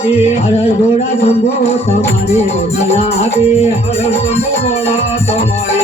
लागे। हर हर घोड़ा शंभो तुम्हारे लागे हर हर शंभो बोला तुम्हारे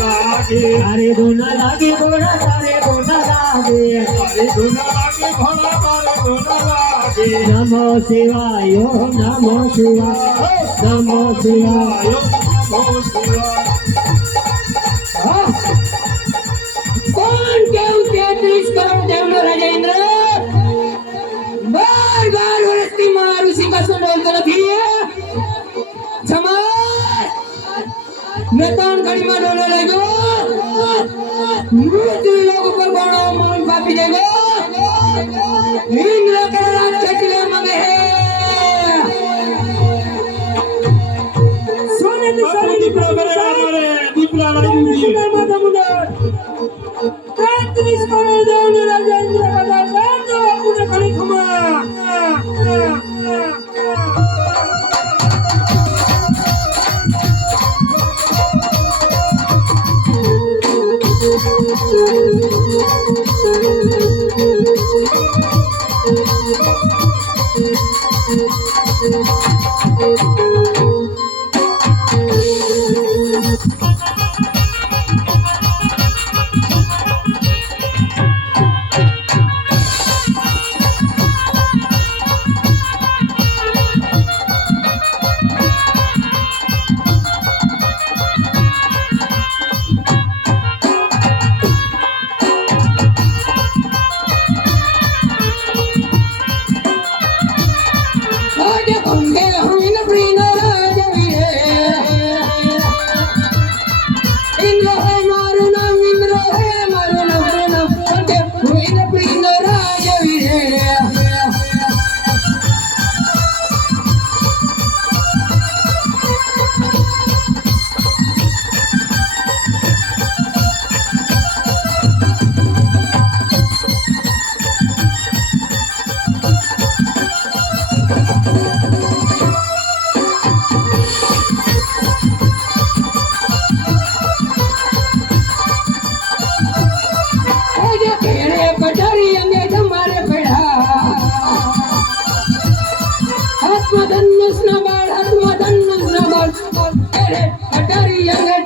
लागे। अरे दोना लागे घोड़ा सारे दोना लागे। अरे दोना लागे घोड़ा सारे दोना लागे। नमो शिवाय नमो शिवाय। नमो शिवाय। नमो शिवाय कौन के उसके बीच कौन देव राजेंद्र? મેં ત્રણ ઘડીમાં ડોલો લાગ્યો મૃત્યુ લોક ઉપર ગણો મૌન પાપી દેગો ઇન્દ્ર Zacarías.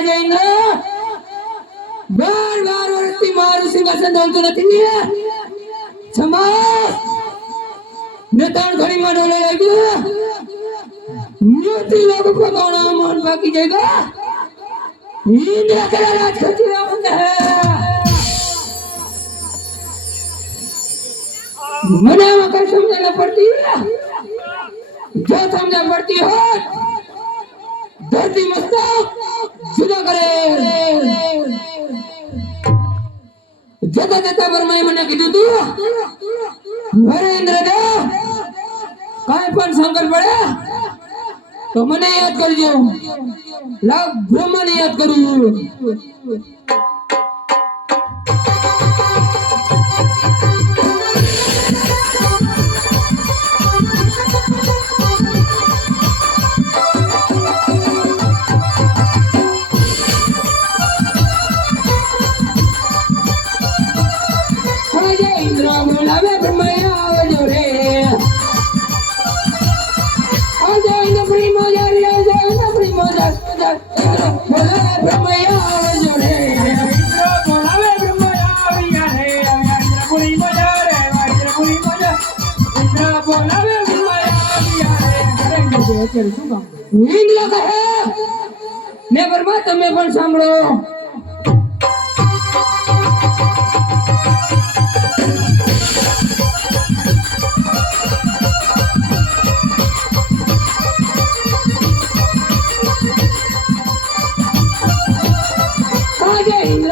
जाएँगे। बार बार और तीमार से बसंत हम तो नहीं है। समाज, नेताओं खड़ी मान होने लगी नीति लोगों को कौन मान बाकी जाएगा इंडिया का राज करती है। मना मकर समझना पड़ती है। जो समझा पड़ती हो હોત ધરતી મસ્તક જુદો કરે જતા જતા પરમાએ મને કીધું તું હરેન્દ્ર દેવ કાંઈ પણ સંકટ પડે તો મને યાદ કરજો લાગ બ્રહ્મને યાદ કરું છે અત્યારે શું કામ કરે? ઇન્દ્ર કહે ને બરમા તમે પણ સાંભળો આજે ઇન્દ્ર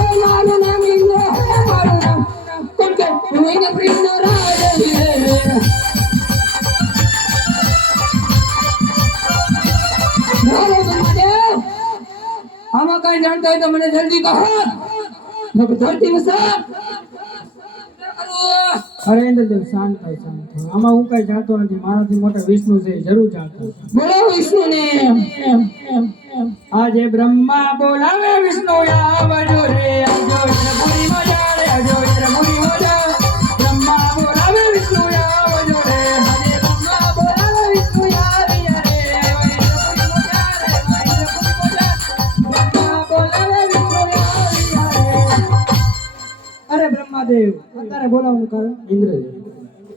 આમાં કઈ તો મને જલ્દી કહો. ધરતી અરે ઇન્દ્રદેવ શાંત થાય શાંત થાય આમાં હું કઈ જાણતો નથી. મારાથી મોટા વિષ્ણુ છે જરૂર જાણતા. બોલો વિષ્ણુને. આજે બ્રહ્મા બોલાવે વિષ્ણુ આવજો રે આવજો અરે અત્યારે બોલાવવાનું કારણ ઇન્દ્રદેવ.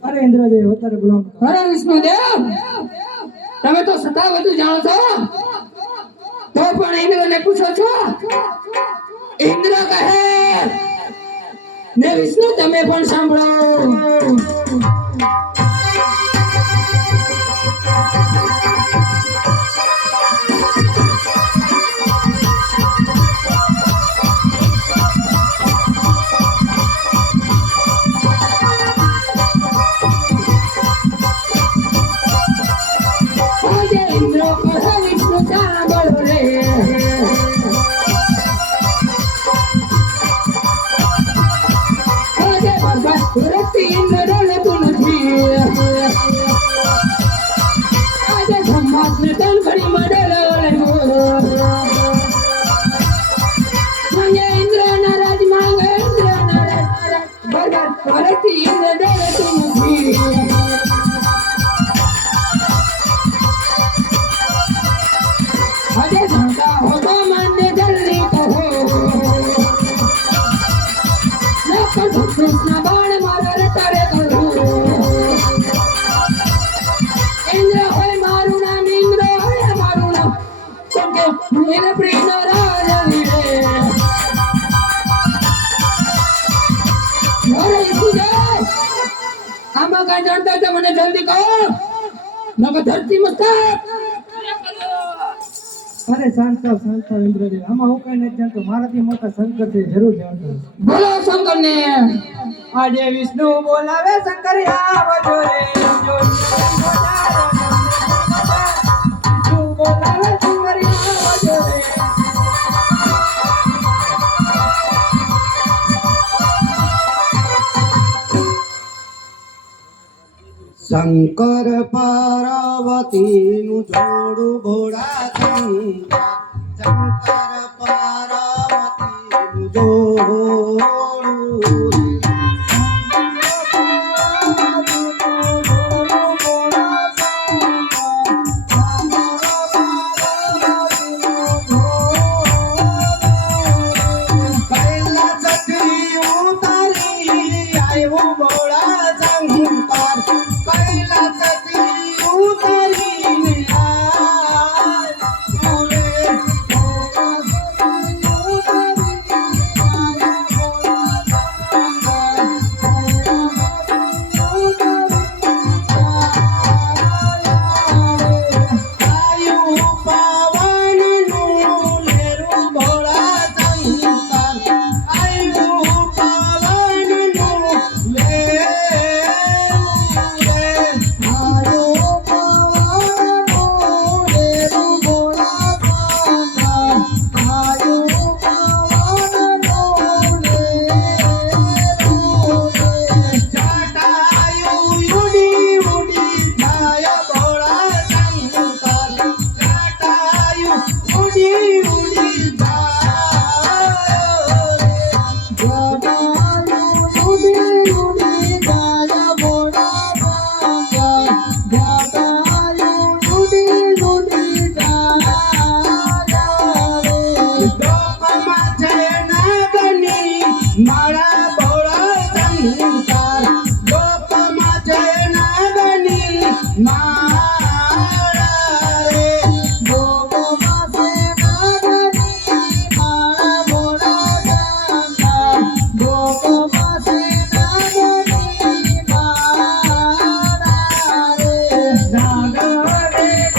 અરે ઇન્દ્રદેવ અત્યારે બોલાવવાનું અરે વિષ્ણુદેવ તમે તો સતા બધું જાણો છો? તો પણ ઇન્દ્રને પૂછો છો? ઇન્દ્ર કહે ને વિષ્ણુ તમે પણ સાંભળો. Pero tiene કૃષ્ણ બાણ મારા રે તારે ઇન્દ્ર હોય મારું નામ, ઇન્દ્ર હોય મારું નામ. કેમ કે હું એને પ્રિય રાજ ઈસુજે આમાં કાંઈ જાણતા મને જલ્દી કહો. નકર ધરતી મસ્તક. અરે શાંત શાંત થાવ આમાં હું કઈ નથી જાણતો. મારાથી મોટા શંકર છે જરૂર જાણતો. બોલો શંકર ને આજે વિષ્ણુ બોલાવે શંકર આવજો રે. વિષ્ણુ બોલાવે શંકર પાર્વતીનું જોડું ભોળા શંકર શંકર પાર્વતીનું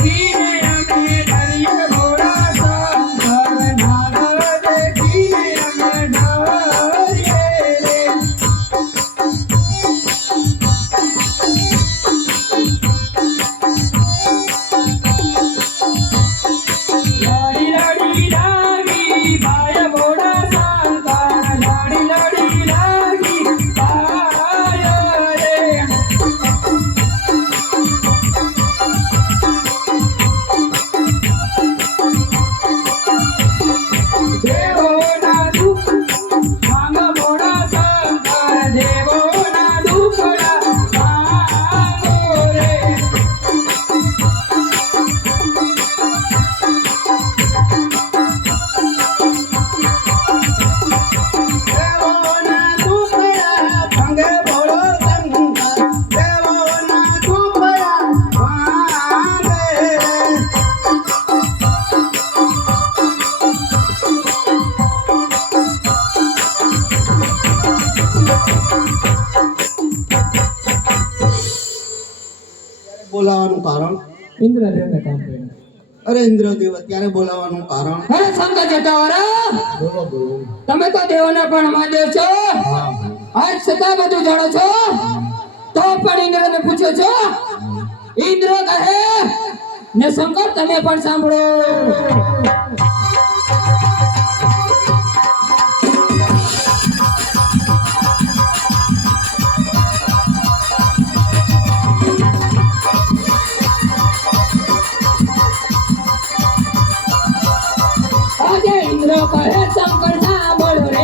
see કારણ? ઇન્દ્રદેવને કામ કર્યું. અરે ઇન્દ્રદેવ અત્યારે બોલાવવાનું કારણ? અરે શંકર જટાવરા તમે તો દેવોના પણ મહાદેવ છો? આજ છતાં બધું જાણો છો? તો પણ ઇન્દ્રને પૂછો છો? ઇન્દ્ર કહે ને શંકર તમે પણ સાંભળો.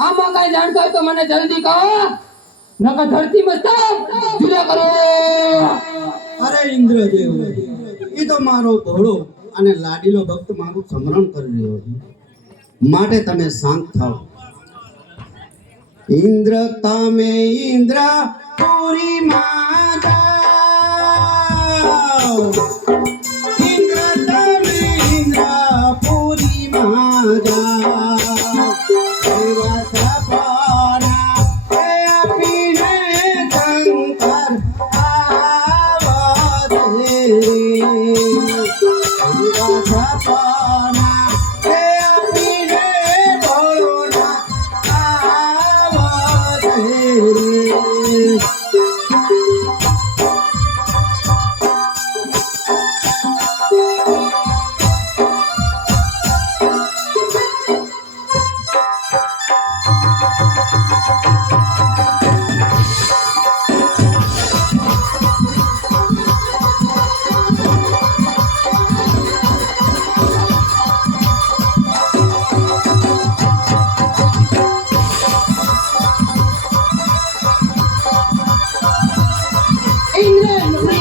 આમાં કઈ જાણતો હોય તો મને જલ્દી કહો. નકર ધરતી મસ્તક જુદા કરો. અરે, ઇન્દ્રદેવ, એ તો મારો ભોળો અને લાડીલો ભક્ત મારું સમરણ કરી રહ્યો છે. માટે તમે શાંત થાઓ. ઇન્દ્ર તમે ઇન્દ્ર પુરી માતા. तेरे Emre